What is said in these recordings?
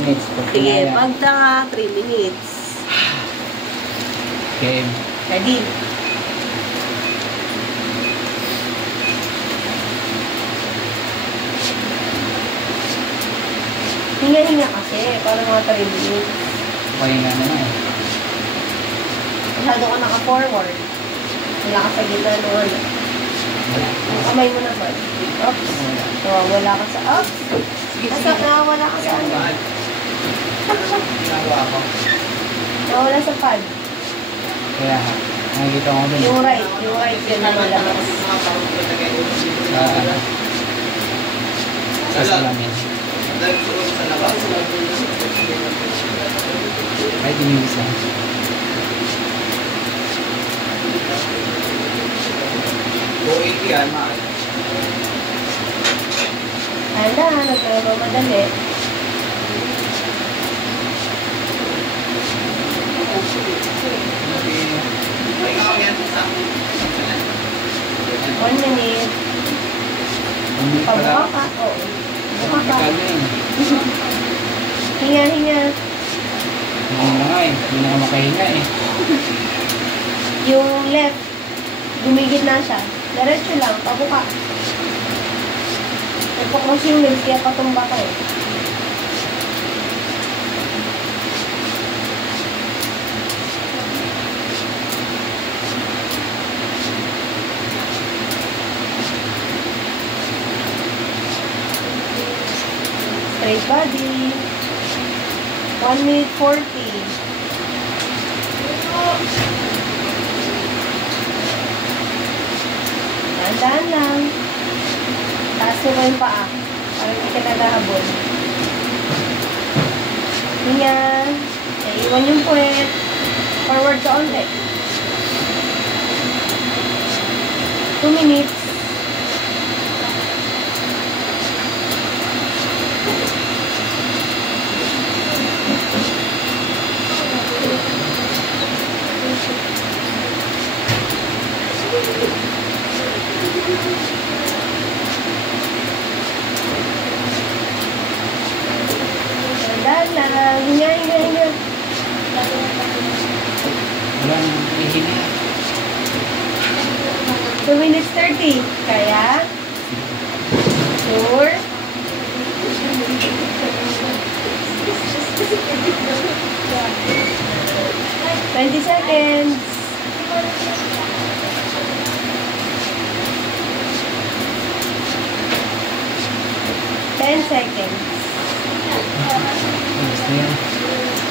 minutes. Sige, pagtanga, 3 minutes. Okay. Ready? Hinga-hinga kasi, para mga 3 minutes. Pahinga naman eh. Masyado ka naka-forward. Wala ka sa gitna ng ano. Yung kamay mo naman. Oops. Wala ka sa oops. Wala ka sa ano. Nawala sa pad. Kaya, nakikita ko din. Yung right yun na malabas. Sa ano? Sa salamin. Ay, tinilis lang. Handa, nagmamadali. One minute. Pabuka ka. Oo. Buka ka. Hinga. Hinga nga eh. Hindi na ka makahinga eh. Yung left, gumigit na siya. Diretso lang, pabuka. Nagpukos yung legs, kaya patumba ka eh. Straight body. 1 minute 40. Dahan lang. Taas mo yung paa. Para hindi ka nagahabol. Hinga. Naiwan yung puwet. Forward ka onte. 2 minutes. Hinga. Wala nang ihinga. 2 minutes 30. Kaya? Sure? 20 seconds. 10 seconds. Gusto yan.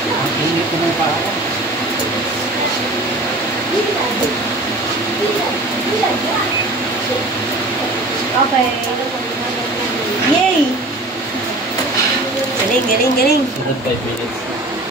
Ang init naman pa ako. Okay. Yay! Galing. Sunod 5 minutes.